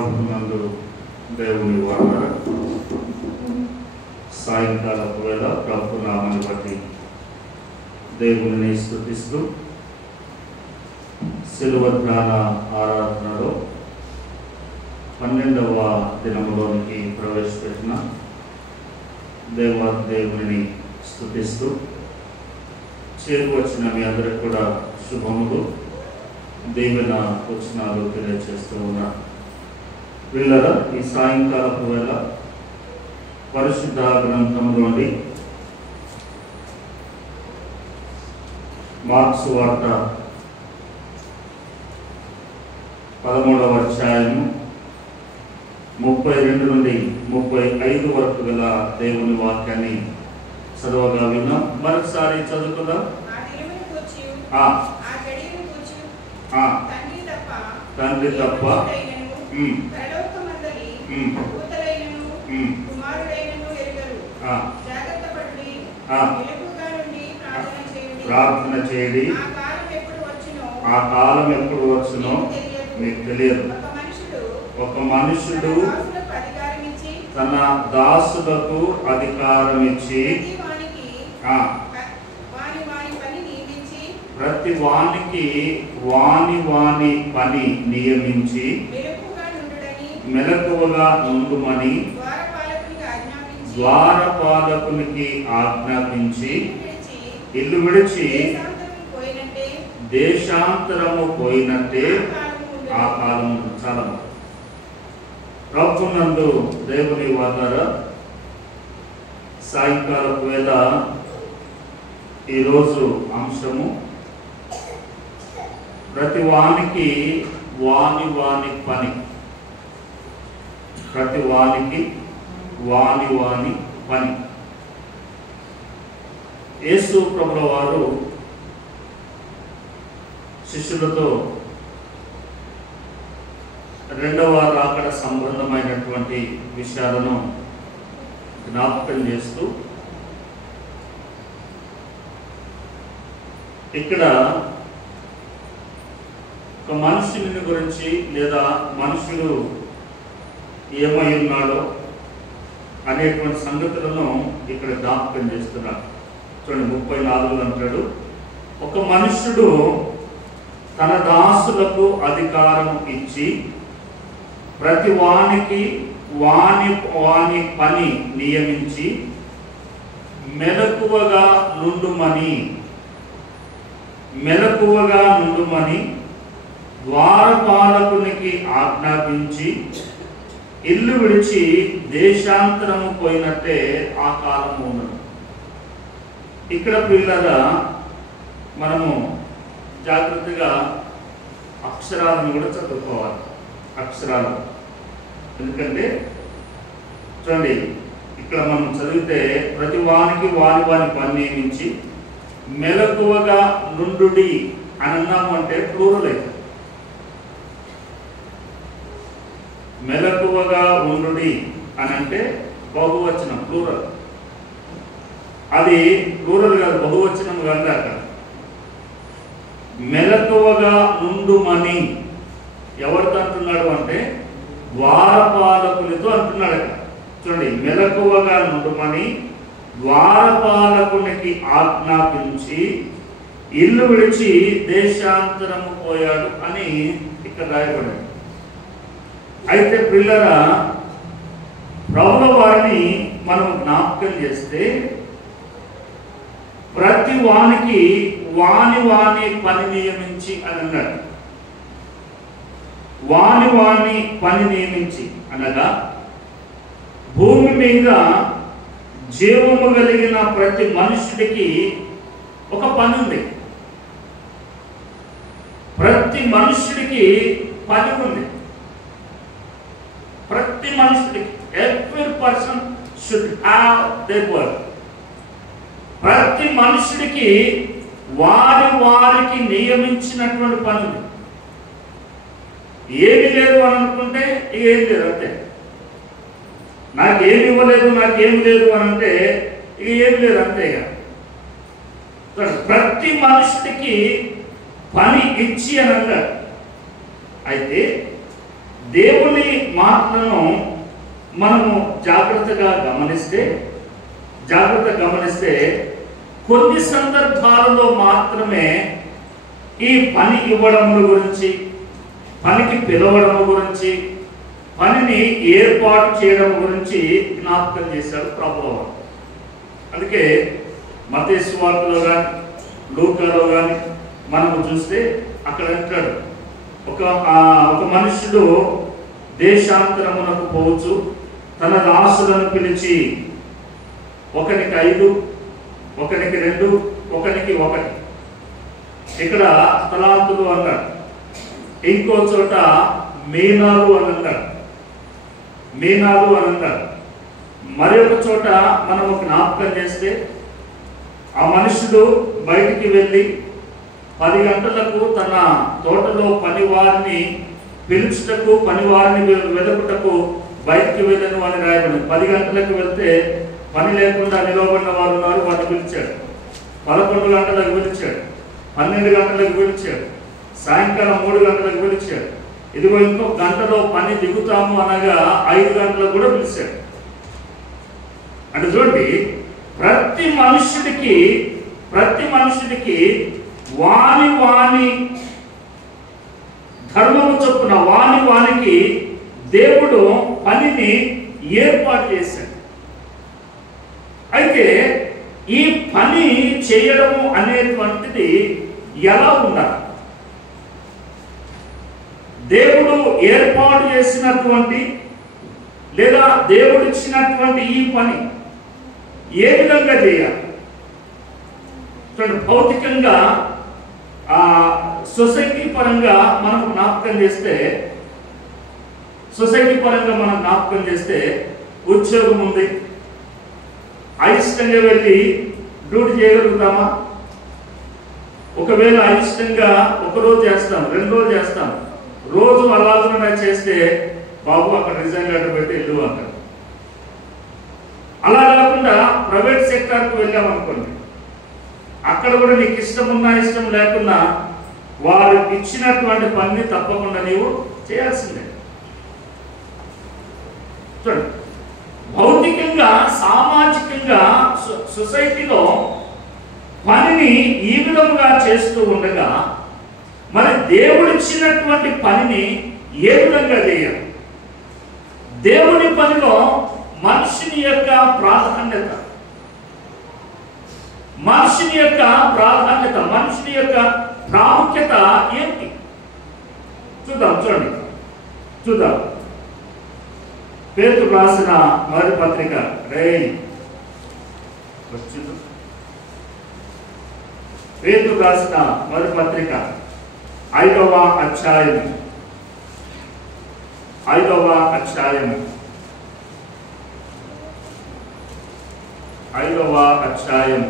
ప్రభునందు దేవుని వార సాయంకాలపు వేళ ప్రభు నామాన్ని బట్టి దేవుని స్తుతిస్తూ శిలువ ధ్యాన ఆరాధనలో 12వ దినములోనికి ప్రవేశపెట్టిన దేవుని స్తుతిస్తూ చేరువచ్చిన మీ అందరికి కూడా శుభములు దేవుని వచనాలు తెలియజేస్తూ ఉన్నారు. వీళ్ళరా ఈ సాయంకాలపు వేళ పరిశుద్ధ గ్రంథంలోని మార్క్స్ వార్త 13వ అధ్యాయము 32 నుండి 35 వరకు గల దేవుని వాక్యాన్ని చదవగా విన్నాం. మరొకసారి చదువుకుందాం. తండ్రి తప్ప ప్రార్థన చేయండి. ఆ కాలం ఎప్పుడు వచ్చునో మీకు తెలియదు. ఒక మనుషుడు తన దాసులకు అధికారం ఇచ్చి ప్రతి వానికి వాని పని నియమించి మెలకువగా నుండుమని ద్వారపాలకునికి ఆజ్ఞాపించి ఇల్లు విడిచి దేశాంతరము పోయినట్టే ఆ కాలం చాలా ప్రభునందు దేవుని వాదర సాయంకాలపు వేళ ఈరోజు అంశము ప్రతి వానికి వాని పని. ప్రతి వానికి వాని పని. యేసు ప్రభుల వారు శిష్యులతో రెండవ రాకడ సంబంధమైనటువంటి విషయాలను జ్ఞాపకం చేస్తూ ఇక్కడ ఒక మనుషుని గురించి లేదా మనుషుడు ఏమై ఉన్నాడో అనేటువంటి సంగతులను ఇక్కడ జ్ఞాపకం చేస్తున్నాడు. చూడండి 34 అంటాడు, ఒక మనుషుడు తన దాసులకు అధికారం ఇచ్చి ప్రతి వానికి వాని పని నియమించి మెలకువగా నుండుమని ద్వారపాలకునికి ఆజ్ఞాపించి ఇల్లు విడిచి దేశాంతరము పోయినట్టే ఆ కాలము ఉన్నది. ఇక్కడ పిల్లగా మనము జాగ్రత్తగా అక్షరాలను కూడా చదువుకోవాలి. అక్షరాలు ఎందుకంటే చూడండి, ఇక్కడ మనం చదివితే ప్రతి వానికి వాని పని నియమించి మెలకువగా నుండుడి అని అన్నాము అంటే ప్లూరల్ అయితే. మెలకువగా ఉండుడి అని అంటే బహువచనం, ప్లూరల్. అది ప్లూరల్ కాదు, బహువచనం కాదు. అక్కడ మెలకువగా నుండుమని ఎవరితో అంటున్నాడు అంటే ద్వారపాలకునితో అంటున్నాడు. అక్కడ చూడండి, మెలకువగా నుండుమని ద్వారపాలకునికి ఆజ్ఞాపించి ఇల్లు విడిచి దేశాంతరము పోయాడు అని ఇక్కడ రాయబడింది. అయితే పిల్లరా, ప్రభుల వారిని మనం జ్ఞాపకం చేస్తే ప్రతి వానికి వాని పని నియమించి అని అన్నాడు. వాని పని నియమించి అనగా భూమి మీద జీవము కలిగిన ప్రతి మనుషుడికి ఒక పని ఉంది. ప్రతి మనుషుడికి పని ఉంది. ప్రతి మనుషుడికి, every person should have there work. ప్రతి మనుషుడికి వారికి నియమించినటువంటి పని ఉంది. ఏమి లేదు అని అనుకుంటే ఏం లేదు అంతే. నాకేమి ఇవ్వలేదు, నాకేం లేదు అని అంటే ఇక ఏం లేదు అంతే. ప్రతి మనుషుడికి పని ఇచ్చి అని అన్నాడు. అయితే దేవుని మాటలను మనము జాగ్రత్తగా గమనిస్తే కొన్ని సందర్భాలలో మాత్రమే ఈ పని ఇవ్వడం గురించి, పనికి పిలవడం గురించి, పనిని ఏర్పాటు చేయడం గురించి జ్ఞాపకం చేశాడు ప్రభువు. అందుకే మత్తయి సువార్తలో కానీ లూకాలో కానీ మనము చూస్తే అక్కడ అంటాడు, ఒక మనుషుడు దేశాంతరమునకు పోవచ్చు, తన దాసులను పిలిచి ఒకనికి 5, ఒకనికి 2, ఒకనికి 1. ఇక్కడ తలాంతులు అన్నాడు, ఇంకో చోట మీనాలు అని అన్నాడు. మరి ఒక చోట మనము జ్ఞాపకం చేస్తే ఆ మనుషుడు బయటికి వెళ్ళి 10 గంటలకు తన తోటలో పనివారిని పిలుచుటకు, పనివారిని వెతుకుటకు బయటికి వెళ్ళను అని రాయబడింది. 10 గంటలకు వెళ్తే పని లేకుండా నిలవబడిన వారు ఉన్నారు, వారిని పిలిచాడు. 11 గంటలకు పిలిచాడు, 12 గంటలకు పిలిచాడు, సాయంకాలం 3 గంటలకు పిలిచాడు. ఇదిగో ఇంకో గంటలో పని దిగుతాము అనగా 5 గంటలకు కూడా పిలిచాడు. అంటే చూడండి, ప్రతి మనుషుడికి వాని ధర్మము చొప్పున వానికి దేవుడు పనిని ఏర్పాటు చేశాడు. అయితే ఈ పని చేయడము అనేటువంటిది ఎలా ఉండాలి? దేవుడు ఏర్పాటు చేసినటువంటి లేదా దేవుడు ఇచ్చినటువంటి ఈ పని ఏ విధంగా చేయాలి? భౌతికంగా సొసైటీ పరంగా మనం జ్ఞాపకం చేస్తే ఉద్యోగం ఉంది, అయిష్టంగా వెళ్ళి డ్యూటీ చేయగలుగుతామా? ఒకవేళ అయిష్టంగా 1 రోజు చేస్తాం, 2 రోజులు చేస్తాం, రోజు అలాగనే చేస్తే బాబు అక్కడ రిజైన్ లెటర్ పెట్టి వెళ్ళు అంటారు. అలా కాకుండా ప్రైవేట్ సెక్టార్కు వెళ్ళామనుకోండి, అక్కడ కూడా నీకు ఇష్టం ఉన్నా ఇష్టం లేకున్నా వారు ఇచ్చినటువంటి పనిని తప్పకుండా నీవు చేయాల్సిందే. చూడండి, భౌతికంగా సామాజికంగా సొసైటీలో పనిని ఈ విధంగా చేస్తూ ఉండగా మరి దేవుడిచ్చినటువంటి పనిని ఏ విధంగా చేయాలి? దేవుని పనిలో మనిషిని యొక్క ప్రాధాన్యత, మనిషి యొక్క ప్రాముఖ్యత ఏంటి చూద్దాం. పేతురు రాసిన మొదటి పత్రిక పేతురు రాసిన మొదటి పత్రిక 5వ అధ్యాయం 5వ అధ్యాయం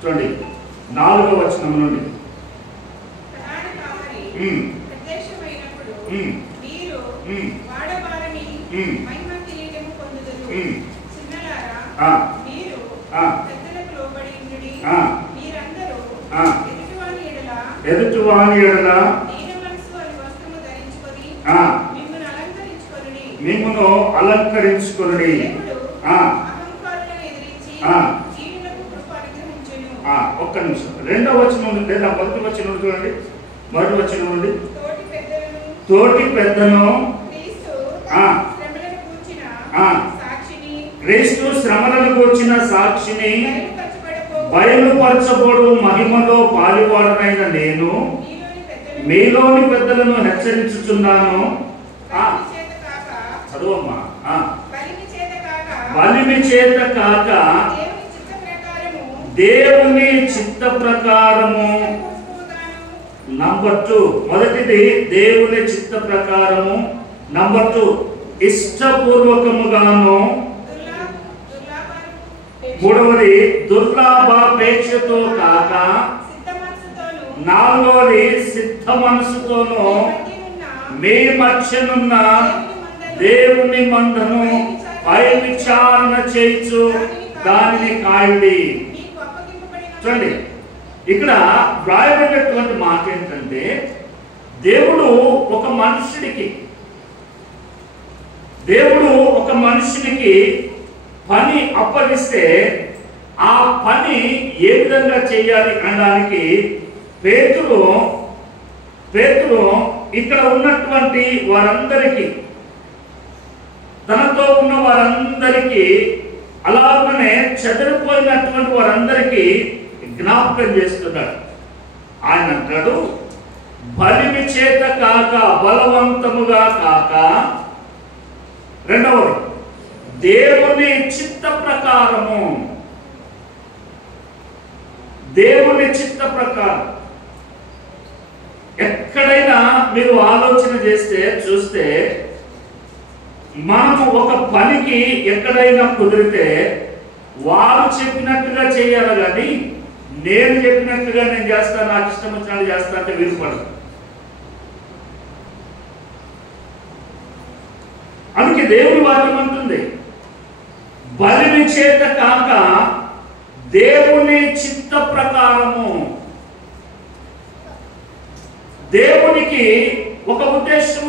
చూడండి, 4వ వచనం నుండి. ఎదుటివాని ఎడల మిమ్మును అలంకరించుకొనుడి. ఒక్క నిమిషం, 2వ వచనం లేదా 1వ వచనం చూడండి. 1వ వచనం నుండి, తోటి పెద్దను క్రీస్తు శ్రమలను గూర్చిన సాక్షిని బయలుపరచబడు మహిమలో పాలువాడనైన నేను మీలోని పెద్దలను హెచ్చరించుచున్నాను. చదువమ్మా. బలిమి చేత కాక దేవుని చిత్త ప్రకారము. నంబర్ 2, మొదటిది దేవుని చిత్త ప్రకారము. నంబర్ 2, ఇష్టపూర్వకముగాను. మూడవది దుర్లాభాపేక్షతో కాక. నాలుగవది సిద్ధ మనసుతోనూ మీ మధ్యనున్న దేవుని మందను పై విచారణ చేయించు దానిని కాయుడి. చూడండి, ఇక్కడ వ్రాయబడినటువంటి మాట ఏంటంటే, దేవుడు ఒక మనుషునికి పని అప్పగిస్తే ఆ పని ఏ విధంగా చేయాలి అనడానికి పేతురు ఇక్కడ ఉన్నటువంటి వారందరికీ, తనతో ఉన్న వారందరికీ, అలాగనే చెదరిపోయినటువంటి వారందరికీ జ్ఞాపకం చేస్తున్నాడు. ఆయన అంటాడు, బలిమి చేత కాక, బలవంతముగా కాక, రెండవది దేవుని చిత్త ప్రకారము. దేవుని చిత్త ప్రకారం. ఎక్కడైనా మీరు ఆలోచన చూస్తే మనము ఒక పనికి ఎక్కడైనా కుదిరితే వారు చెప్పినట్టుగా చేయాలి, కానీ నేను చెప్పినట్టుగా నేను చేస్తాను, నాకు ఇష్టం వచ్చినట్టు చేస్తా అంటే వీలుపడదు. అందుకే దేవుని వాక్యం అంటుంది, బలిమి చేత కాక దేవుని చిత్త ప్రకారము. దేవునికి ఒక ఉద్దేశం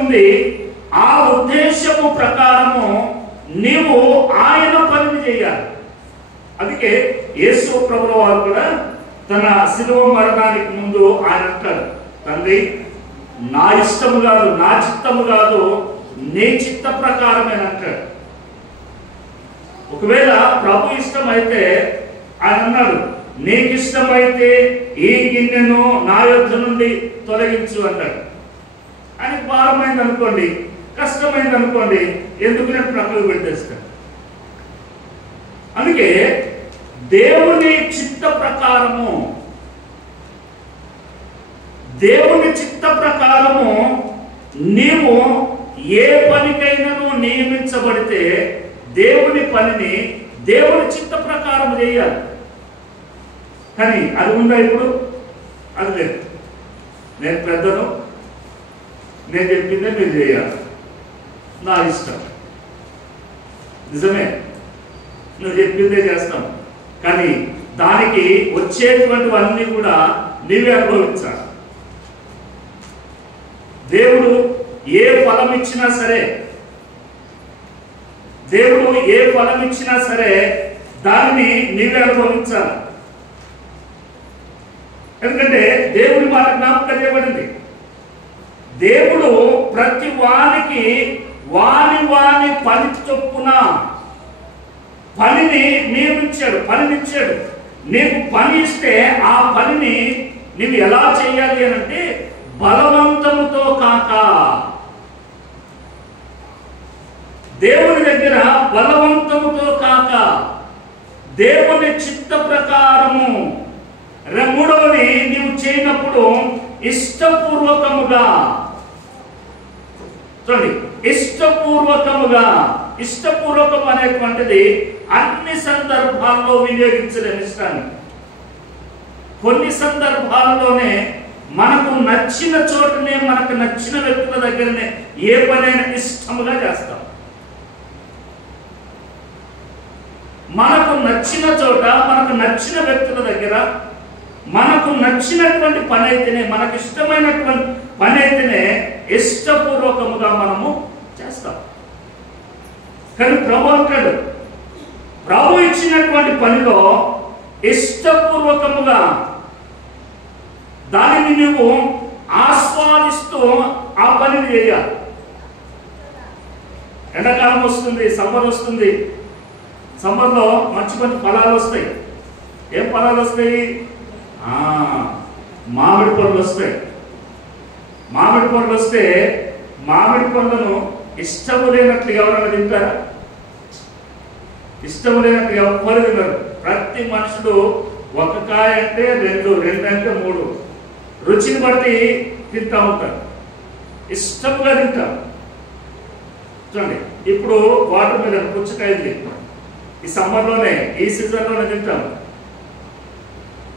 ఉంది. ఆ ఉద్దేశము ప్రకారము నీవు ఆయన పనిని చేయాలి. అందుకే యేసు ప్రభువు వారు కూడా తన శిలువ మరణానికి ముందు ఆయన అంటాడు, తండ్రి నా ఇష్టము కాదు, నా చిత్తము కాదు, నీ చిత్త ప్రకారమే అంటాడు. ఒకవేళ ప్రభు ఇష్టం అయితే ఆయన అన్నాడు, నీకు ఇష్టమైతే ఈ గిన్నెను నా యొద్ద నుండి తొలగించు అన్నాడు. ఆయనకు భారమైంది అనుకోండి, కష్టమైంది అనుకోండి, ఎందుకు నేను ప్రక్కకు పెట్టేస్తాను. అందుకే దేవుని చిత్త ప్రకారము నీవు ఏ పనికైనాను నియమించబడితే దేవుని పనిని దేవుని చిత్త ప్రకారం చేయాలి. కానీ అది ఉందా ఇప్పుడు? అది లేదు. నేను పెద్దను, నేను చెప్పిందే మీరు చేయాలి, నా ఇష్టం. నిజమే, నువ్వు చెప్పిందే చేస్తాం, కానీ దానికి వచ్చేటువంటివన్నీ కూడా నీవే అనుభవించాలి. దేవుడు ఏ ఫలం ఇచ్చినా సరే దానిని నీవే అనుభవించాలి. ఎందుకంటే దేవుని మాట జ్ఞాపకం చేయబడింది. దేవుడు ప్రతి వానికి వాని పని చొప్పున పనిని నియమించాడు, పనినిచ్చాడు. నీకు పని ఇస్తే ఆ పనిని నీవు ఎలా చేయాలి అని అంటే బలవంతముతో కాక. దేవుని దగ్గర బలవంతముతో కాక, దేవుని చిత్త ప్రకారము. మూడవది, నీవు చేయనప్పుడు ఇష్టపూర్వకముగా. చూడండి, ఇష్టపూర్వకం అనేటువంటిది అన్ని సందర్భాల్లో వినియోగించలేని ఇష్టాన్ని. కొన్ని సందర్భాలలోనే మనకు నచ్చిన చోటనే, మనకు నచ్చిన వ్యక్తుల దగ్గరనే ఏ పనైనా ఇష్టముగా చేస్తాం. మనకు నచ్చిన చోట, మనకు నచ్చిన వ్యక్తుల దగ్గర మనకు నచ్చినటువంటి పని అయితేనే, మనకు ఇష్టమైనటువంటి పని అయితేనే ఇష్టపూర్వకముగా మనము చేస్తాం. కానీ ప్రభు అంటాడు, ప్రభు ఇచ్చినటువంటి పనిలో ఇష్టపూర్వకముగా దానిని నువ్వు ఆస్వాదిస్తూ ఆ పనిని చేయాలి. ఎండాకాలం వస్తుంది, సమ్మర్ వస్తుంది. సమ్మర్లో మంచి ఫలాలు వస్తాయి. ఏం ఫలాలు వస్తాయి? మామిడి పళ్ళు వస్తాయి. మామిడి పళ్ళు వస్తే మామిడి పళ్ళను ఇష్టము లేనట్లు ఎవరైనా తింటారా? ఇష్టము లేనట్లు ఎవరు తిన్నారు? ప్రతి మనుషుడు ఒక కాయ అంటే రెండు అంటే మూడు, రుచిని బట్టి తింటా ఉంటారు, ఇష్టముగా తింటారు. చూడండి, ఇప్పుడు వాటర్ మీద పుచ్చకాయలు తింటాం, ఈ సమ్మర్లోనే, ఈ సీజన్లోనే తింటాం.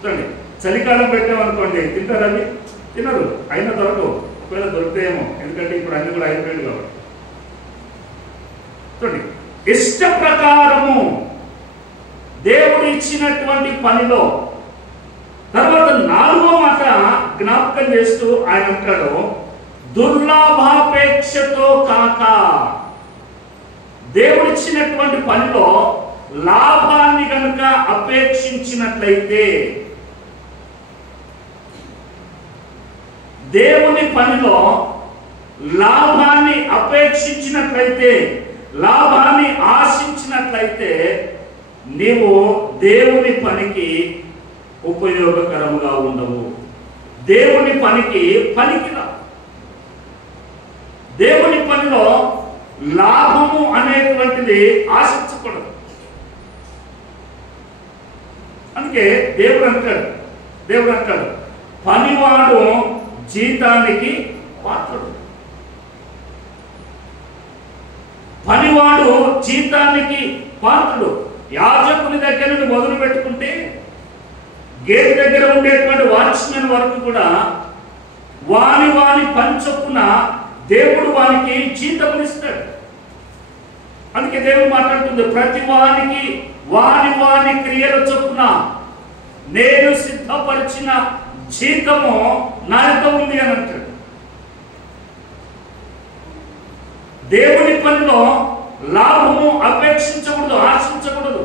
చూడండి, చలికాలం పెట్టామనుకోండి, తింటారు? అవి తినరు, అయినా దొరకవు. ఒకవేళ దొరుకుతాయేమో, ఎందుకంటే ఇప్పుడు అన్ని కూడా హైబ్రిడ్ కాబట్టి. చూడండి, ఇష్ట ప్రకారము దేవుడు ఇచ్చినటువంటి పనిలో. తర్వాత 4వ మాట జ్ఞాపకం చేస్తూ ఆయన అంటాడు, దుర్లాభాపేక్షతో కాక. దేవుడిచ్చినటువంటి పనిలో లాభాన్ని కనుక అపేక్షించినట్లయితే, దేవుని పనిలో లాభాన్ని అపేక్షించినట్లయితే, లాభాన్ని ఆశించినట్లయితే నీవు దేవుని పనికి ఉపయోగకరంగా ఉండవు, దేవుని పనికి పనికిరా. దేవుని పనిలో లాభము అనేటువంటిది ఆశించకూడదు. అందుకే దేవుడు అంటాడు పనివాడు జీతానికి పాత్రుడు. పనివాడు జీతానికి పాత్రుడు. యాజకుని దగ్గర నుండి మొదలు పెట్టుకుంటే గేట్ దగ్గర ఉండేటువంటి వాచ్మెన్ వరకు కూడా వాని పని చొప్పున దేవుడు వానికి జీతం ఇస్తాడు. అందుకే దేవుడు మాట్లాడుతుంది, ప్రతి వానికి వాని క్రియల చొప్పున నేను సిద్ధపరిచిన జీతము నా యొక్క ఉంది అని అంటాడు. దేవుని పనిలో లాభము అపేక్షించకూడదు, ఆశించకూడదు.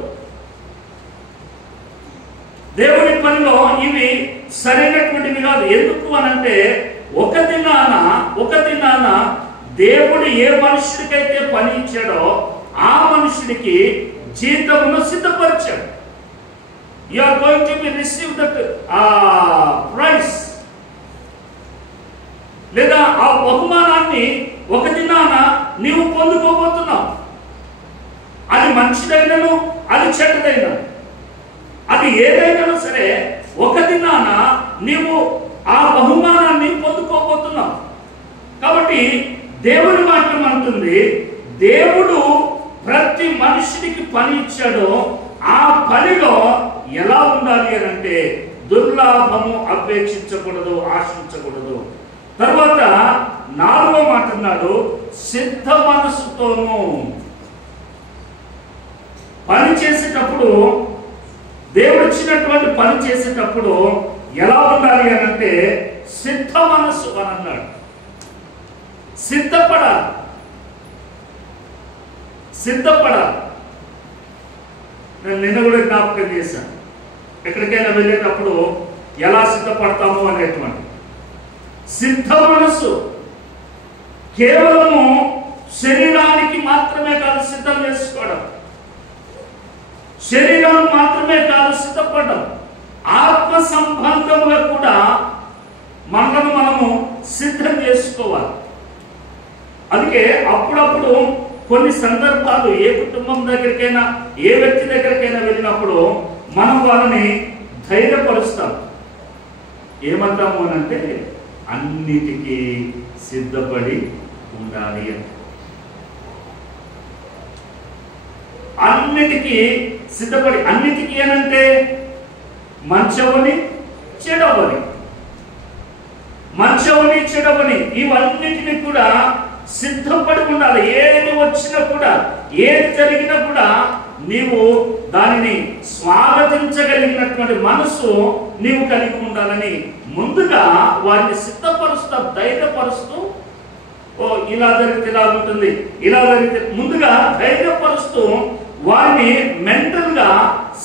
దేవుని పనిలో ఇవి సరైనటువంటివి కాదు. ఎందుకు అనంటే ఒక దినాన దేవుడు ఏ మనుషుడికైతే పని ఇచ్చాడో ఆ మనుషుడికి జీతమును సిద్ధపరిచాడు. You are going to be receive that price, లేదా ఆ బహుమానాన్ని ఒక దినాన నీవు పొందుకోబోతున్నావు. అది మంచిదైనను అది చెడ్డదైనా, అది ఏదైనా సరే ఒక దినాన నీవు ఆ బహుమానాన్ని పొందుకోబోతున్నావు. కాబట్టి దేవుని వాక్యం అంటుంది, దేవుడు ప్రతి మనిషికి పని ఇచ్చాడో ఆ పనిలో ఎలా ఉండాలి అని అంటే దుర్లాభము అపేక్షించకూడదు, ఆశించకూడదు. తర్వాత 4వ మాట అన్నాడు, సిద్ధ మనసుతోనూ. పని చేసేటప్పుడు, దేవుడు ఇచ్చినటువంటి పని చేసేటప్పుడు ఎలా ఉండాలి అని అంటే సిద్ధ మనసు అని అన్నాడు. సిద్ధపడాలి. నేను నిన్న కూడా జ్ఞాపకం చేశాను, ఎక్కడికైనా వెళ్ళేటప్పుడు ఎలా సిద్ధపడతాము అనేటువంటి సిద్ధ మనసు. కేవలము శరీరానికి మాత్రమే కాదు సిద్ధం చేసుకోవడం, శరీరం మాత్రమే కాదు సిద్ధపడడం, ఆత్మ సంబంధంగా కూడా మనము సిద్ధం చేసుకోవాలి. అందుకే అప్పుడప్పుడు కొన్ని సందర్భాలు ఏ కుటుంబం దగ్గరికైనా ఏ వ్యక్తి దగ్గరికైనా వెళ్ళినప్పుడు మనం వాళ్ళని ధైర్యపరుస్తాం. ఏమంటాము అని అంటే అన్నిటికీ సిద్ధపడి ఉండాలి అని. అన్నిటికీ సిద్ధపడి, అన్నిటికీ అనంటే మంచవని చెడవని ఇవన్నిటిని కూడా సిద్ధపడి ఉండాలి. ఏది వచ్చినా కూడా, ఏది జరిగినా కూడా నీవు దానిని స్వాగతించగలిగినటువంటి మనసు నీవు కలిగి ఉండాలని ముందుగా వారిని సిద్ధపరుస్తూ, ధైర్యపరుస్తూ, ఓ ఇలా జరిగితే ఇలా ఉంటుంది, ఇలా జరిగితే ముందుగా ధైర్యపరుస్తూ వారిని మెంటల్ గా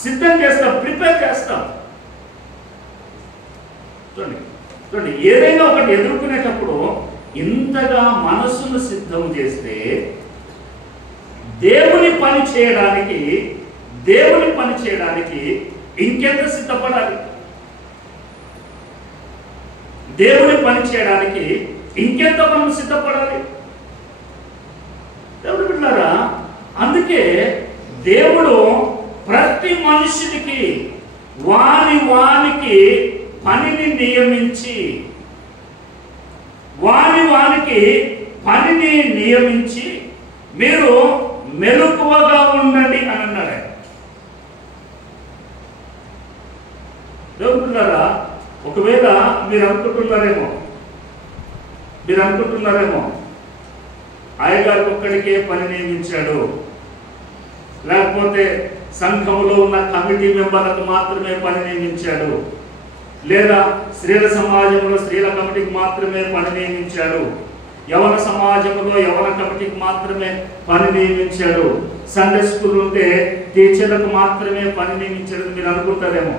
సిద్ధం చేస్తాం, ప్రిపేర్ చేస్తాం. చూడండి, ఏదైనా ఒకటి ఎదుర్కొనేటప్పుడు ఇంతగా మనసును సిద్ధం చేస్తే దేవుని పని చేయడానికి ఇంకెంత సిద్ధపడాలి? దేవుని పని చేయడానికి ఇంకెంత మనం సిద్ధపడాలి? దేవుడు బిడ్డలారా, అందుకే దేవుడు ప్రతి మనుషుడికి వానికి పనిని నియమించి, వానికి పనిని నియమించి మీరు మెలకువగా ఉండండి అని అన్నాడు. దేవుడులారా, ఒకవేళ మీరు అనుకుంటున్నారేమో అయ్యగారికి ఒక్కడికే పని నియమించాడు, లేకపోతే సంఘంలో ఉన్న కమిటీ మెంబర్లకు మాత్రమే పని నియమించాడు, లేదా స్త్రీల సమాజంలో స్త్రీల కమిటీకి మాత్రమే పని నియమించాడు, యవన సమాజంలో యవన కమిటీకి మాత్రమే పని నియమించాడు, సండే స్కూల్ ఉంటే టీచర్లకు మాత్రమే పని నియమించాడు మీరు అనుకుంటారేమో.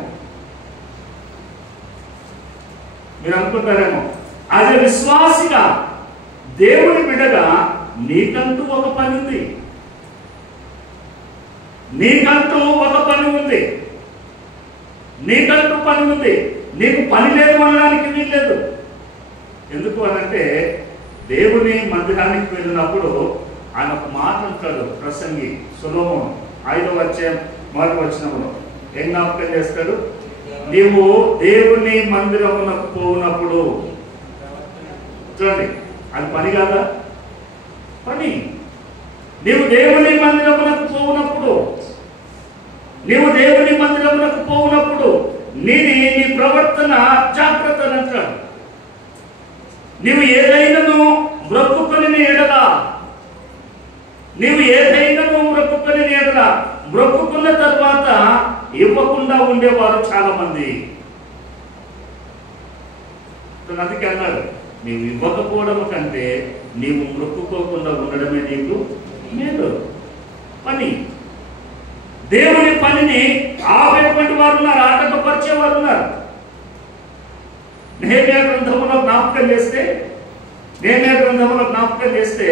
అదే విశ్వాసిగా దేవుని బిడ్డగా నీకంటూ ఒక పని ఉంది, నీకంటూ ఒక పని ఉంది, నీకంటూ పని ఉంది. నీకు పని లేదు అనడానికి వీల్లేదు. ఎందుకు అనంటే దేవుని మందిరానికి వెళ్ళినప్పుడు ఆయన ఒక మాట అంటాడు ప్రసంగి సొలొమోను 5వ అధ్యాయం 1వ వచనంలో. ఏం జ్ఞాపకం చేస్తాడు? నీవు దేవుని మందిరమునకు పోవునప్పుడు, చూడండి అది పని కాదా? పని. నీవు దేవుని మందిరమునకు పోవునప్పుడు, నీవు దేవుని మందిరమునకు పోవునప్పుడు నీ ప్రవర్తన జాగ్రత్త అంటాడు. నీవు ఏదైనాను మ్రొక్కుకొని ఎడలా, నీవు ఏదైనాను మ్రొక్కుకొని ఎడలా, మ్రొక్కుకున్న తర్వాత ఇవ్వకుండా ఉండేవారు చాలా మంది. అందుకే అన్నాడు, నీవు ఇవ్వకపోవడం కంటే నీవు మ్రొక్కుకోకుండా ఉండడమే నీకు మేలు. పని, దేవుని పనిని ఆపేటువంటి వారు ఉన్నారు, ఆటంకపరిచేవారు ఉన్నారు. నెహెమ్యా గ్రంథంలో జ్ఞాపకం చేస్తే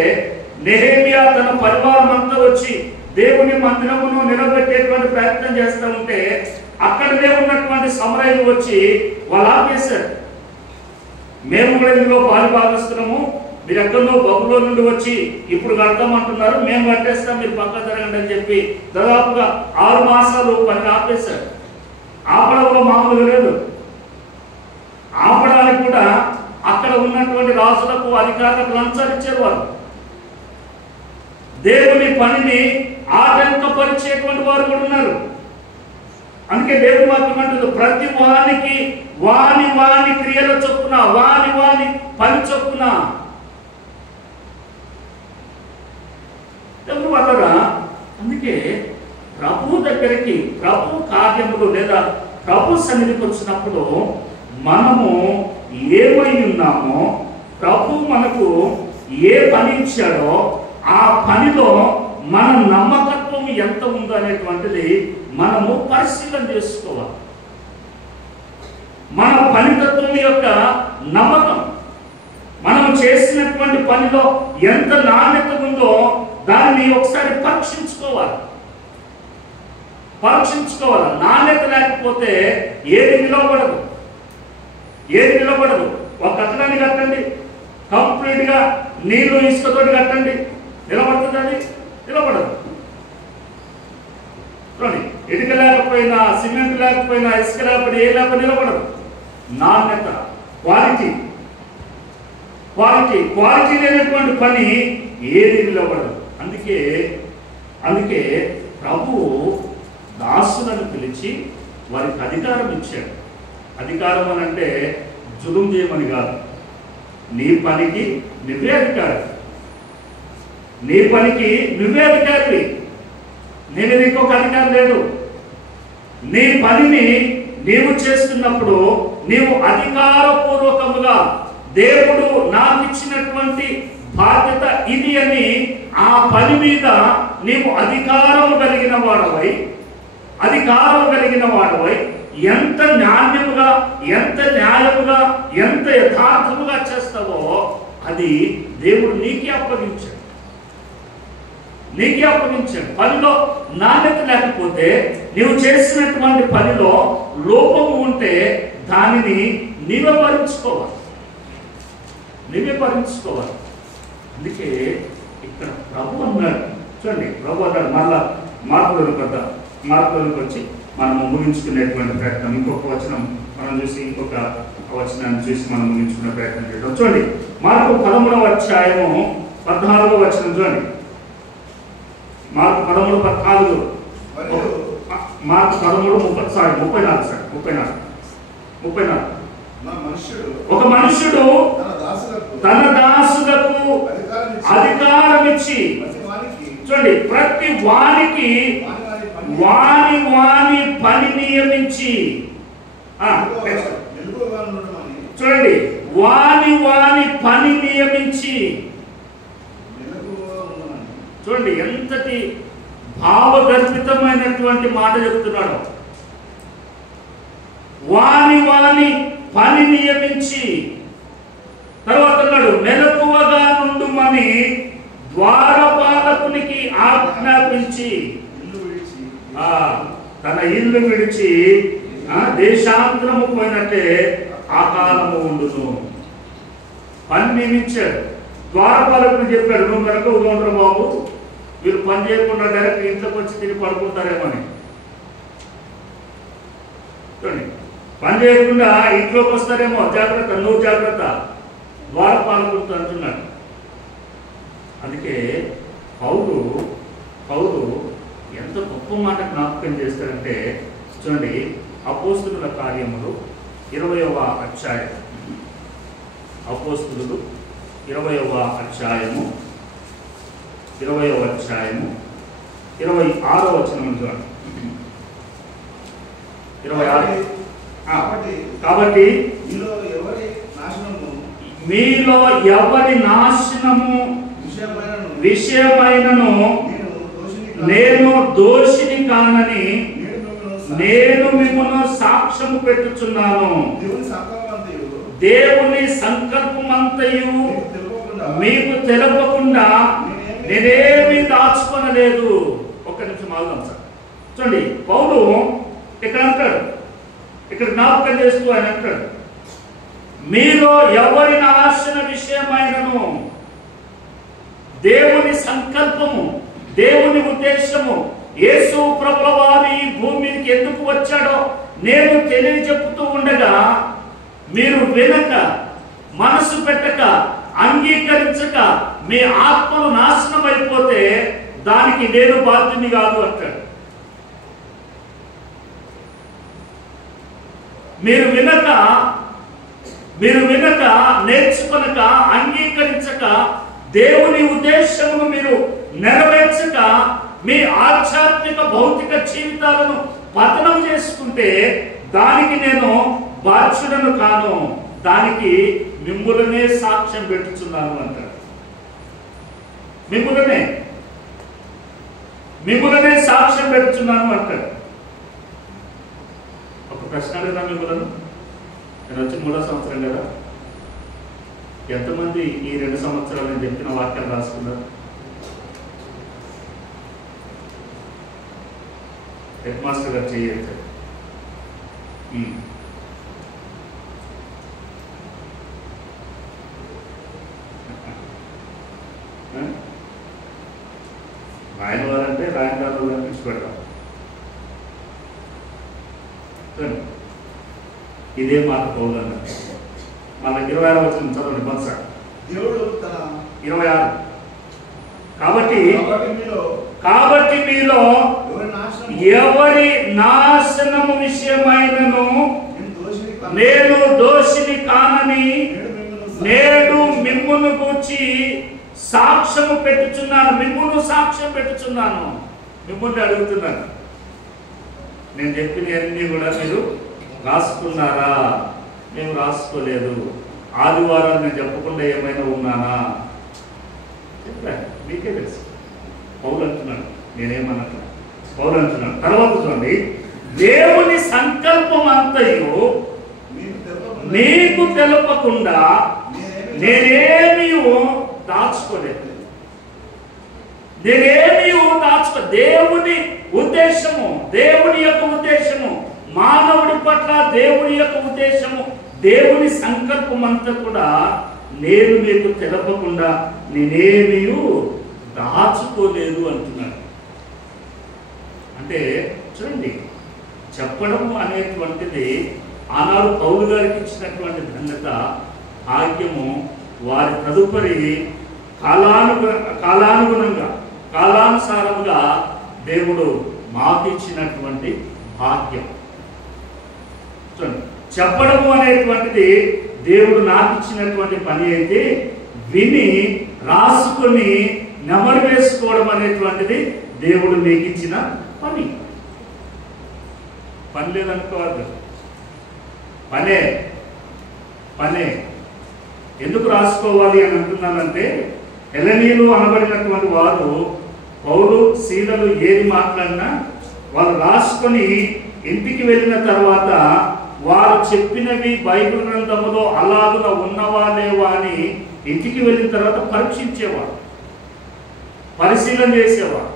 నెహెమ్యా తన పరివారం అంతా వచ్చి దేవుని మందిరమును నిలబెట్టేటువంటి ప్రయత్నం చేస్తూ ఉంటే అక్కడనే ఉన్నటువంటి సమరయులు వచ్చి వాళ్ళు ఆపేశారు. మేము కూడా ఇందులో పాలుభాగస్తున్నాము, మీరు ఎక్కడో బబులో నుండి వచ్చి ఇప్పుడు కడతామంటున్నారు, మేము కట్టేస్తాం, మీరు పక్క జరగండి అని చెప్పి దాదాపుగా 6 మాసాలు పని ఆపేశారు. ఆపడంలో మామూలుగా లేదు. ఆపడానికి కూడా అక్కడ ఉన్నటువంటి రాజులకు అధికారులకు లంచాలు ఇచ్చేవారు. దేవుని పనిని ఆటంకపరిచేటువంటి వారు కూడా ఉన్నారు. అందుకే దేవుని వాక్యం అంటుంది, ప్రతి వానికి వాని క్రియల చొప్పున వాని పని చొప్పున. ఎవరు వాళ్ళరా? అందుకే ప్రభు దగ్గరికి, ప్రభు కార్యములు లేదా ప్రభు సన్నిధికి వచ్చినప్పుడు మనము ఏమై ఉన్నామో, ప్రభు మనకు ఏ పని ఇచ్చాడో ఆ పనిలో మన నమ్మకత్వం ఎంత ఉందో అనేటువంటిది మనము పరిశీలన చేసుకోవాలి. మన పనితత్వం యొక్క నమ్మకం, మనం చేసినటువంటి పనిలో ఎంత నాణ్యత ఉందో దాన్ని ఒకసారి పరీక్షించుకోవాలి. నాణ్యత లేకపోతే ఏది నిలబడదు. ఒక కట్టడాన్ని కట్టండి, కంప్లీట్ గా నీళ్లు ఇసుకతోటి కట్టండి, నిలబడుతుంది? అది నిలబడదు. ఇటుక లేకపోయినా, సిమెంట్ లేకపోయినా, ఇసుక లేకపోయినా, ఏ లేకపోయినా నిలబడదు. నాణ్యత, క్వాలిటీ లేనటువంటి పని ఏది నిలబడదు. అందుకే ప్రభువు దాసులను పిలిచి వారికి అధికారం ఇచ్చాడు. అధికారం అని అంటే జులుం చేయమని కాదు. నీ పనికి నువ్వే అధికారి. నేను నీకు ఒక అధికారం లేదు. నీ పనిని నీవు చేస్తున్నప్పుడు నీవు అధికారపూర్వకముగా దేవుడు నాకు ఇచ్చినటువంటి బాధ్యత ఇది అని ఆ పని మీద నీవు అధికారం కలిగిన వాడవై ఎంత నాణ్యముగా, ఎంత న్యాయముగా, ఎంత యథార్థముగా చేస్తావో అది దేవుడు నీకే అప్పగించాడు. పనిలో నాణ్యత లేకపోతే, నీవు చేసినటువంటి పనిలో లోపము ఉంటే దానిని నీవే భరించుకోవాలి. అందుకే ఇక్కడ ప్రభు అన్నాడు, చూడండి, ప్రభు అన్నాడు. మళ్ళా మార్పులకు వచ్చి మనం ముగించుకునేటువంటి ప్రయత్నం, ఇంకొక వచనం మనం చూసి, ఇంకొక వచనాన్ని చూసి మనం ముగించుకునే ప్రయత్నం చేద్దాం. చూడండి, మార్కు 13వ అధ్యాయము 14వ వచనం చూడండి. Mark 13:14, mark 13:34. ఒక మనుషుడు తన దాసులకు అధికారం ఇచ్చి చూడండి, ప్రతి వానికి వాని వాని పని నియమించి, చూడండి, వాని వాని పని నియమించి. చూడండి ఎంతటి భావగర్భితమైనటువంటి మాట చెప్తున్నాడు. వాని వాని పని నియమించి, తర్వాత అన్నాడు మెలకువగా నుండుమని ద్వారపాలకునికి ఆజ్ఞాపించి, తన ఇల్లు విడిచి దేశాంతరము పోయినట్టే ఆ కాలము ఉండును. పని నియమించాడు. ద్వారపాలకుని చెప్పాడు, నువ్వు కనుక ఉండరు బాబు, మీరు పని చేయకుండా డైరెక్ట్ ఇంట్లోకి వచ్చి తిని పడుకుంటారేమని. చూడండి, పని చేయకుండా ఇంట్లోకి వస్తారేమో, జాగ్రత్త, నువ్వు జాగ్రత్త, ద్వారపాలకుడితో అంటున్నాడు. అందుకే పౌలు ఎంత గొప్ప మాట జ్ఞాపకం చేస్తాడంటే, చూడండి అపోస్తుల కార్యములు 20వ అధ్యాయం, అపోస్తులు 20వ అధ్యాయము 26వ వచనం చూడండి. 26. కాబట్టి మీలో ఎవరి నాశనము విషయమైనను నేను దోషిని కానని నేను మిమ్మల్ని సాక్ష్యము పెట్టుచున్నాను. దేవుని సంకల్పమంతయు మీకు తెలపకుండా నేనేమీ దాచుకొనలేదు. ఒక్క నిమిషం ఆగుదాం సార్. చూడండి, పౌలు ఇక్కడ అంటాడు, ఇక్కడ జ్ఞాపకం చేస్తూ ఆయన అంటాడు, మీలో ఎవరి నాశన విషయమైనను దేవుని సంకల్పము, దేవుని ఉద్దేశము, యేసు ప్రభుల వారు ఈ భూమికి ఎందుకు వచ్చాడో నేను తెలియ చెప్తూ ఉండగా మీరు వినక, మనసు పెట్టక, అంగీకరించక మీ ఆత్మలు నాశనం అయిపోతే దానికి నేను బాధ్యుని కాదు అంటాడు. మీరు వినక, నేర్చుకొనక, అంగీకరించక, దేవుని ఉద్దేశమును మీరు నెరవేర్చక మీ ఆధ్యాత్మిక భౌతిక జీవితాలను పతనం చేసుకుంటే దానికి నేను బాధ్యుడను కాను, దానికి మిమ్ములనే సాక్ష్యం పెట్టుచున్నాను అంటాడు. మిమ్ములనే సాక్ష్యం పెట్టుచున్నాను అంటాడు. ఒక ప్రశ్న అడిగినా మిమ్మల్ని, నేను వచ్చి 3వ సంవత్సరం కదా, ఎంతమంది ఈ 2 సంవత్సరాలు నేను చెప్పిన వాక్యాలు రాసుకున్నారు? హెడ్ మాస్టర్ గారు చేయొచ్చు. రాయన వారంటే రాయన గారు విడిచిపెడతాం. ఇదే మాట పౌలు అన్నారు. మన 26వ వచనం చదవండి బహుశా. దేవుడు 26. కాబట్టి మీలో ఎవరి నాశనము విషయమైనను నేను దోషిని కానని నేడు మిమ్మును గూర్చి సాక్ష్యము పెట్టుచున్నాను. మిమ్మును సాక్ష్యం పెట్టుచున్నాను. మిమ్ముని అడుగుతున్నాను, నేను చెప్పినవన్నీ కూడా మీరు రాసుకున్నారా? మేము రాసుకోలేదు. ఆదివారం నేను చెప్పకుండా ఏమైనా ఉన్నానా? చెప్పాను, మీకే తెలుసు. పౌలు అంటున్నాడు, నేనేమన్నట్టు. పౌలు అంటున్నాడు. తర్వాత చూడండి, దేవుని సంకల్పం అంతయు మీకు తెలపకుండా నేనేమీ దాచుకోలేదు. దేవుని ఉద్దేశము, దేవుని యొక్క ఉద్దేశము, మానవుడి పట్ల దేవుని యొక్క ఉద్దేశము, దేవుని సంకల్పం అంతా కూడా నేను మీకు తెలపకుండా నేనేమీ దాచుకోలేదు అంటున్నాడు. అంటే చూడండి, చెప్పడం అనేటువంటిది ఆనాడు పౌలు గారికి ఇచ్చినటువంటి ధన్యత, భాగ్యము. వారి తదుపరి కాలానుసారముగా దేవుడు మాకు ఇచ్చినటువంటి భాగ్యం. చూడండి, చెప్పడము అనేటువంటిది దేవుడు నాకు ఇచ్చినటువంటి పని అయితే, విని రాసుకొని నెమరు వేసుకోవడం అనేటువంటిది దేవుడు మీకు ఇచ్చిన పని. పని లేదనుకోవద్దు, పనే పనే. ఎందుకు రాసుకోవాలి అని అంటున్నానంటే, హెలెనీయులు అనబడినటువంటి వారు పౌలు సీలలు ఏది మాట్లాడినా వాళ్ళు రాసుకొని ఇంటికి వెళ్ళిన తర్వాత వారు చెప్పినవి బైబిల్ గ్రంథములో అలాగున ఉన్నవా లేవా అని ఇంటికి వెళ్ళిన తర్వాత పరీక్షించేవారు, పరిశీలన చేసేవారు.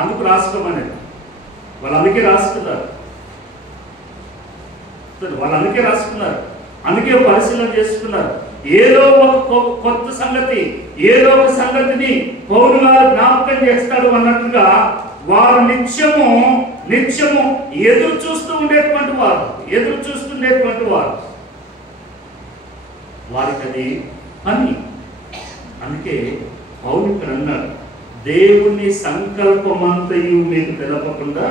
అందుకు రాసుకోమనేది. వాళ్ళు అందుకే రాసుకున్నారు, అందుకే పరిశీలన చేసుకున్నారు. ఏదో ఒక కొత్త సంగతి, ఏదో ఒక సంగతిని పౌలు గారు జ్ఞాపకం చేస్తాడు అన్నట్లుగా వారు నిత్యము ఎదురు చూస్తుండేటువంటి వారు, వారికి అది పని. అందుకే పౌలు ఇక్కడ అన్నాడు, దేవుని సంకల్పమంతయు మీకు తెలపకుండా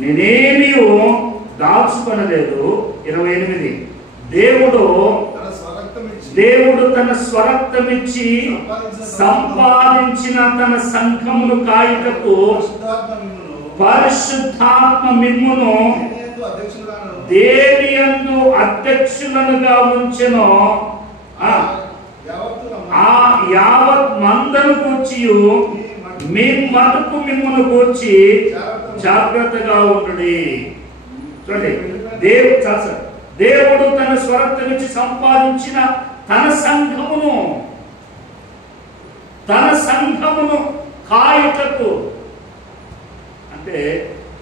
నేనేమీ దాచుకొనలేదు. 28 దేవుడు తన స్వరక్తమిచ్చి సంపాదించిన తన సంఘమును కాయుటకు పరిశుద్ధాత్మ మిమ్మును దేనియందు అధ్యక్షులనుగా ఉంచెను. ఆ యావత్ మందను గూర్చి మీ మటుకు మిమ్మును గూర్చి జాగ్రత్తగా ఉండుడి. చూడండి, దేవుడు తన స్వరక్తమిచ్చి సంపాదించిన తన సంఘమును కాయుటకు. అంటే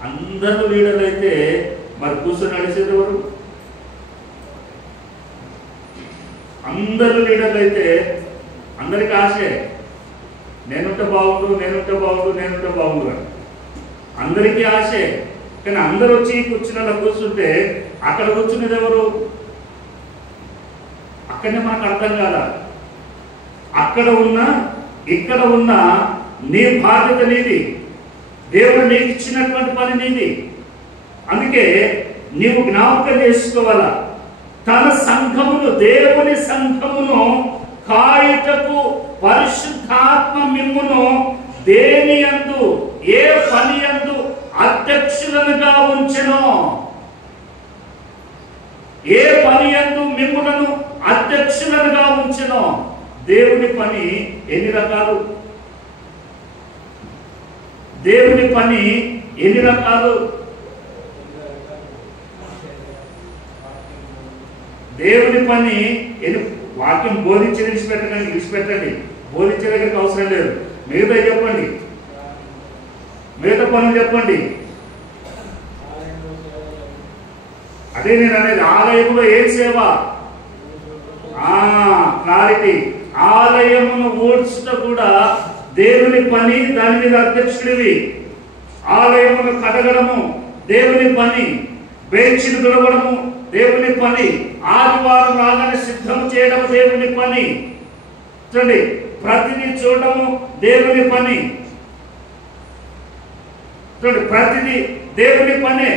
అందరూ లీడర్లు అయితే మరి కూర్చొని నడిచేది ఎవరు? అందరూ లీడర్లు అయితే అందరికి ఆశే, నేనుంటే బాగుండు. అందరికీ ఆశే. కానీ అందరూ వచ్చి కూర్చున్న కూర్చుంటే అక్కడ కూర్చునేది ఎవరు? అక్కడనే మనకు అర్థం కాదా? అక్కడ ఉన్నా ఇక్కడ ఉన్నా నీ బాధ్యత నీది, దేవుడు నీకు ఇచ్చినటువంటి పని నీది. అందుకే నీవు జ్ఞాపకం చేసుకోవాలా, తన సంఘమును, దేవుని సంఘమును కాయుటకు పరిశుద్ధాత్మ మిమ్మును దేని యందు, ఏ పని యందు అధ్యక్షులనుగా ఉంచెనో, ఏ పని యందు మిమ్ములను అధ్యక్షులనుగా ఉంచెనో. దేవుని పని ఎన్ని రకాలు? దేవుని పని ఎన్ని రకాలు? దేవుని పని వాక్యం బోధించి విడిచిపెట్టండి. బోధించే దగ్గరికి అవసరం లేదు. మిగతా చెప్పండి, మిగతా పనులు చెప్పండి. అదే నేను అనేది, ఆలయంలో ఏం సేవ? క్లారిటీ. ఆలయమును ఊడ్చుట కూడా దేవుని పని, దాని మీద అధ్యక్షుడివి. ఆలయమును కడగడము దేవుని పని, బెంచ్లు దుడవడము దేవుని పని, ఆదివారం రాగానే సిద్ధం చేయడం దేవుని పని. చూడండి, ప్రతిదీ చూడటము దేవుని పని. చూడండి, ప్రతిదీ దేవుని పనే.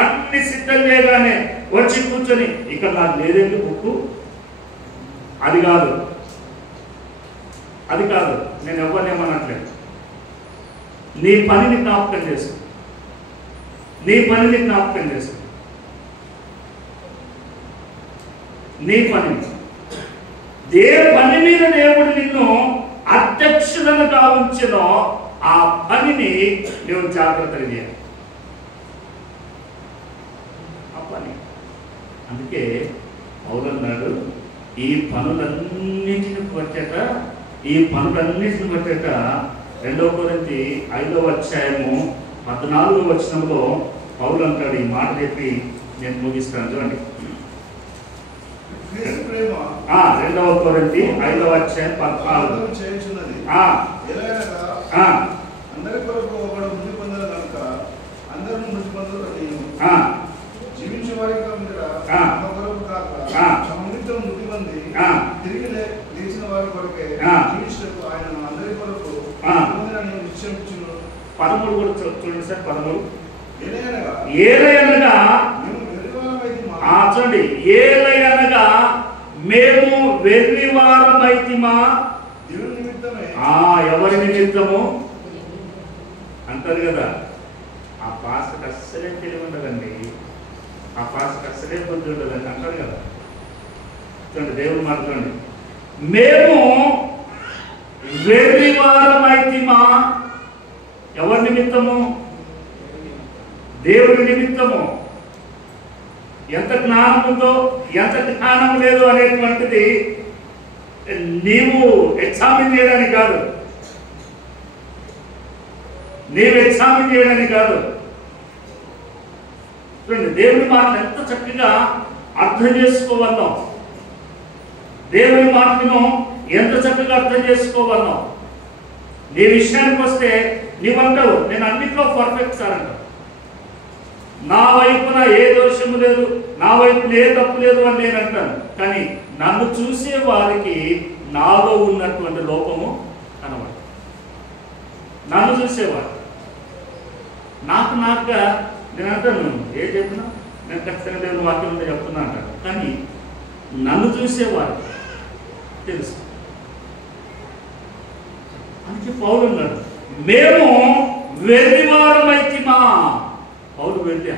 అన్ని సిద్ధం చేయగానే వచ్చి కూర్చొని ఇక్కడ నాకు లేదేంటి బుక్కు, అది కాదు నేను ఎవరినేమనట్లేదు. నీ పనిని జ్ఞాపకం చేసుకో, నీ పని ఏ పని మీద దేవుడు నిన్ను అధ్యక్షులనుగా ఉంచెనో ఆ పనిని నువ్వు జాగ్రత్తగా చేయాలి. ఆ పని. అందుకే పౌలు అన్నాడు, ఈ పనులన్నింటిని బట్టేట 2 కొరింథీ 5వ అధ్యాయము 14వ వచనంలో పౌలు అంటాడు. ఈ మాట చెప్పి నేను ముగిస్తాను. చూడండి, 2 కొరింథీ 5వ అధ్యాయం 14. అందరి కొరకు ఒకడు మృతి పొందల కనుక అందరూ మృతి పొందలని జీవించే వారికి కొరకు కాక నిమిత్తం మృతి పొంది తిరిగి లేచిన వారి కొరకే జీవించటకు ఆయన అందరి కొరకు నిశ్చయించును. 13 కూడా చూడండి సార్. 13 చూడండి, ఏలయనగా మేము వెర్రివారమైతిమా ఎవరి నిమిత్తము అంటారు కదా. ఆ పాస్కి అస్సలే తెలివి ఉండదండి, ఆ పాస్కి అస్సలే బుద్ధి ఉండదండి అంటారు కదా. చూడండి దేవుడు మాట్లాడండి, మేము వెర్రివారమైతిమా. ఎవరి నిమిత్తము? దేవుడి నిమిత్తము. ఎంత జ్ఞానం ఉందో ఎంత జ్ఞానం లేదు అనేటువంటిది నీవు ఎగ్జామిన్ చేయడానికి కాదు, నీవు ఎగ్జామిన్ చేయడానికి కాదు. చూడండి దేవుని మాటలు ఎంత చక్కగా అర్థం చేసుకోవాలో, దేవుని మాటలను ఎంత చక్కగా అర్థం చేసుకోవాలో. నీ విషయానికి వస్తే నీవంటావు నేను అన్నిట్లో పర్ఫెక్ట్ సార్ అంటావు, నా వైపున ఏ దోషము లేదు, నా వైపున ఏ తప్పు లేదు అని నేను అంటాను. కానీ నన్ను చూసే వారికి నాలో ఉన్నటువంటి లోపము కనబడదు. నన్ను చూసేవారు నాకుగా నేను అంటాను, ఏ చెప్పినా నేను ఖచ్చితంగా దేవుని వాక్యం ఉంటే చెప్తున్నా అంటాను. కానీ నన్ను చూసేవారు తెలుసు. అందుకే పౌలు అన్నాడు, మేము వెర్రివారమైతిమా. పౌలు వెళ్ళా,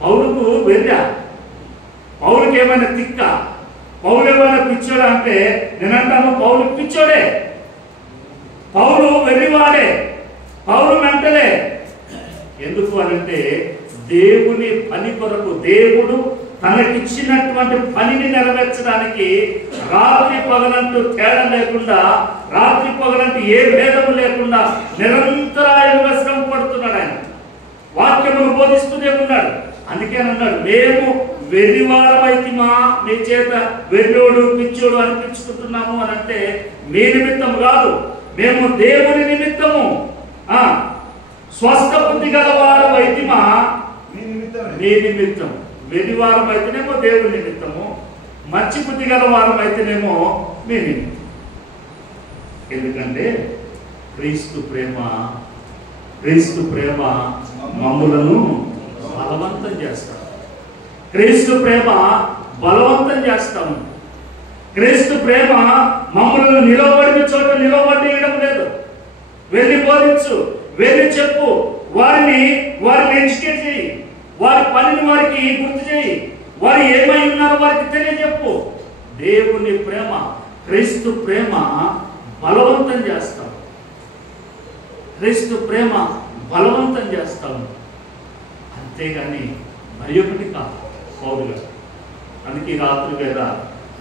పౌలుకు వెళ్ళా. పౌలుకి ఏమైనా తిక్క, పౌలు ఏమైనా పిచ్చోడా అంటే నేనంటాను పౌలు పిచ్చోడే, పౌలు వెర్రివాడే, పౌలు మెంటలే. ఎందుకు అనంటే దేవుని పని కొరకు, దేవుడు తనకిచ్చినటువంటి పనిని నెరవేర్చడానికి రాత్రి పగలంటూ తేడా లేకుండా, రాత్రి పగలంటూ ఏ భేదము లేకుండా నిరంతరాయంగా శ్రమ పడుతున్నాడు. ఆయన వాక్యమును బోధిస్తూనే ఉన్నాడు. అందుకే అన్నాడు, మేము వెర్రివారమైతిమా, మీ చేత వెర్రోడు పిచ్చోడు అనిపించుకుంటున్నాము అని అంటే మీ నిమిత్తం కాదు, మేము దేవుని నిమిత్తము స్వస్థ బుద్ధి గలవారమైతిమా, మీ నిమిత్తం. వెర్రివారం అయితేనేమో దేవుని నిమిత్తము, మంచి బుద్ధి గలవారం అయితేనేమో మీ నిమిత్తం. ఎందుకంటే క్రీస్తు ప్రేమ మమ్ములను బలవంతం చేస్తాం. క్రీస్తు ప్రేమ బలవంతం చేస్తాము. క్రీస్తు ప్రేమ మమ్ములను నిలబడిన చోట నిలబడేయడం లేదు. వెళ్ళి బోధించు, వెళ్ళి చెప్పు, వారిని ఎడ్యుకేట్ చేయి, వారి పనిని వారికి గుర్తు చేయి, వారు ఏమై ఉన్నారో వారికి తెలియజెప్పు. దేవుని ప్రేమ, క్రీస్తు ప్రేమ బలవంతం చేస్తాం. క్రీస్తు ప్రేమ బలవంతం చేస్తాము, అంతేగాని మరి ఒకటి కాదు. పౌలుగా అందుకే రాత్రి వేళ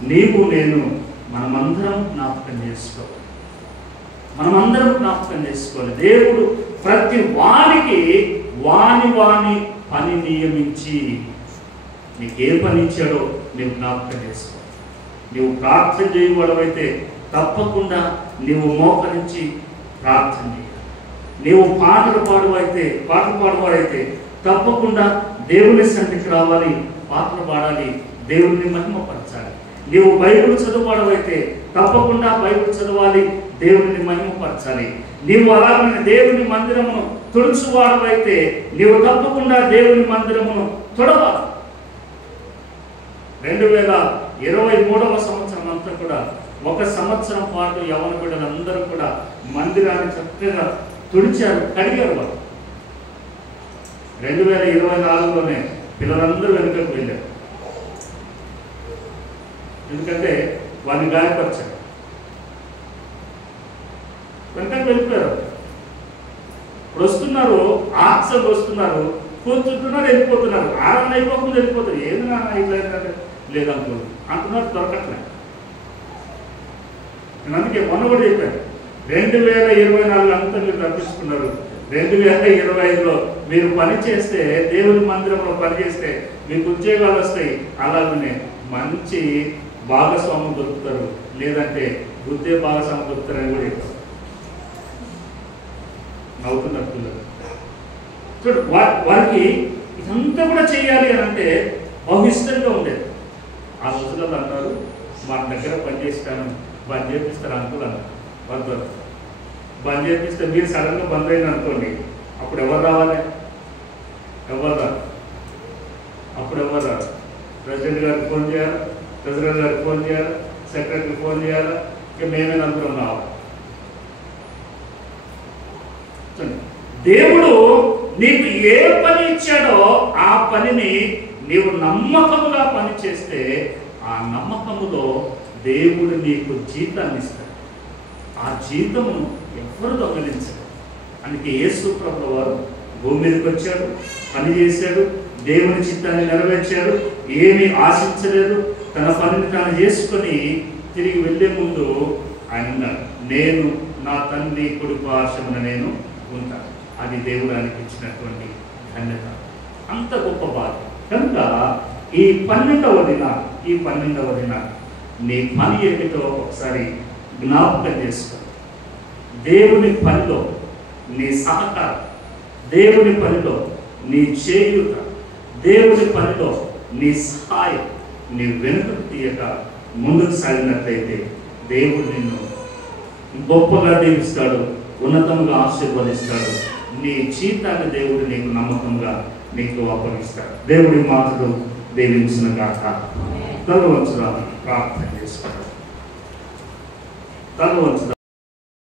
నీవు నేను మనమందరం జ్ఞాపకం చేసుకోవాలి, మనమందరం జ్ఞాపకం చేసుకోవాలి. దేవుడు ప్రతి వానికి వాని పని నియమించి నీకు ఏ పని ఇచ్చాడో నీవు జ్ఞాపకం చేసుకో. నీవు ప్రార్థన చేయవాడవైతే తప్పకుండా నీవు మోకరించి ప్రార్థన చేయాలి. నీవు పాటలు పాడువాడైతే తప్పకుండా దేవుని సన్నిధికి రావాలి, పాటలు పాడాలి, దేవుని మహిమపరచాలి. నీవు బైబిల్ చదువువాడవైతే తప్పకుండా బైబిల్ చదవాలి, దేవుని మహిమపరచాలి. నీవు అలాగే దేవుని మందిరమును తుడుచువాడవైతే నీవు తప్పకుండా దేవుని మందిరమును తుడవాలి. 2023వ సంవత్సరం అంతా కూడా ఒక సంవత్సరం పాటు యవన బిడ్డలందరూ కూడా మందిరాన్ని చక్కగా తుడిచారు, కడిగారు. వాళ్ళు 2024లోనే పిల్లలందరూ వెనుకకు వెళ్ళారు. ఎందుకంటే వారిని గాయపరిచారు, వెనుకకు వెళ్ళిపోయారు. ఇప్పుడు వస్తున్నారు, ఆక్సలు వస్తున్నారు, కూర్చుంటున్నారు, వెళ్ళిపోతున్నారు. ఆరణ అయిపోకుండా వెళ్ళిపోతారు. ఏది నాన్న అయిపోయిందంటే లేదనుకోండి అంటున్నారు, దొరకట్లే. నేను అందుకే మొన్న కూడా చెప్పాను, 2024 అంతా మీరు తప్పించుకున్నారు. 2025లో మీరు పని చేస్తే, దేవుని మందిరంలో పని చేస్తే మీకు ఉద్యోగాలు వస్తాయి. అలాగనే మంచి భాగస్వామ్యం దొరుకుతారు, లేదంటే వృద్ధి భాగస్వామ్యం దొరుకుతారని కూడా చెప్పారు. నవ్వుతున్నారు పిల్లలు. చూడు, వారికి ఇదంతా కూడా చేయాలి అని అంటే బహుఇష్టంగా ఉండేది. ఆ రోజులలో అన్నారు, మా దగ్గర పని చేస్తాను, బంద్ చేపిస్తారు అంకులు అన్నారు. బంద్ చేపిస్తే మీరు సడన్గా బంద్ అయింది అనుకోండి, అప్పుడు ఎవరు రావాలి? ఎవరు రారు. అప్పుడు ఎవరు రారు. ప్రెసిడెంట్ గారికి ఫోన్ చేయాలి, ట్రెజరర్ గారికి ఫోన్ చేయాలి, సెక్రటరీకి ఫోన్ చేయాలి, ఇక మేమే నలుగురం రావాలి. దేవుడు నీకు ఏ పని ఇచ్చాడో ఆ పనిని నీవు నమ్మకముగా పని చేస్తే ఆ నమ్మకములో దేవుడు నీకు జీతాన్ని ఇస్తాడు. ఆ జీతమును ఎవరు దొంగలించారు. అందుకే యేసు ప్రభువు వారు భూమి మీదకి వచ్చాడు, పని చేశాడు, దేవుని చిత్తాన్ని నెరవేర్చాడు, ఏమీ ఆశించలేదు. తన పనిని తాను చేసుకొని తిరిగి వెళ్ళే ముందు ఆయన అన్నాడు, నేను నా తండ్రి కొడుకు ఆశమున నేను ఉంటాను. అది దేవుడానికి ఇచ్చినటువంటి ధన్యత. అంత గొప్ప బాధ. కనుక ఈ 12వ దిన నీ పని ఏమిటో ఒకసారి జ్ఞాపకం చేసుకో. దేవుని పనిలో నీ సహకారం, దేవుని పనిలో నీ చేయూత, దేవుని పనిలో నీ సహాయం నీ వెనుకకు తీయక ముందుకు సాగినట్లయితే దేవుడు నిన్ను గొప్పగా దీవిస్తాడు, ఉన్నతంగా ఆశీర్వదిస్తాడు. నీ జీవితాన్ని దేవుడు నీకు నమ్మకంగా నీకు అప్పగిస్తాడు. దేవుడి మాటలు దీవించిన గాక. తల వంచుదాం, ప్రార్థన చేసుకోవడం. తల వంచుదాం.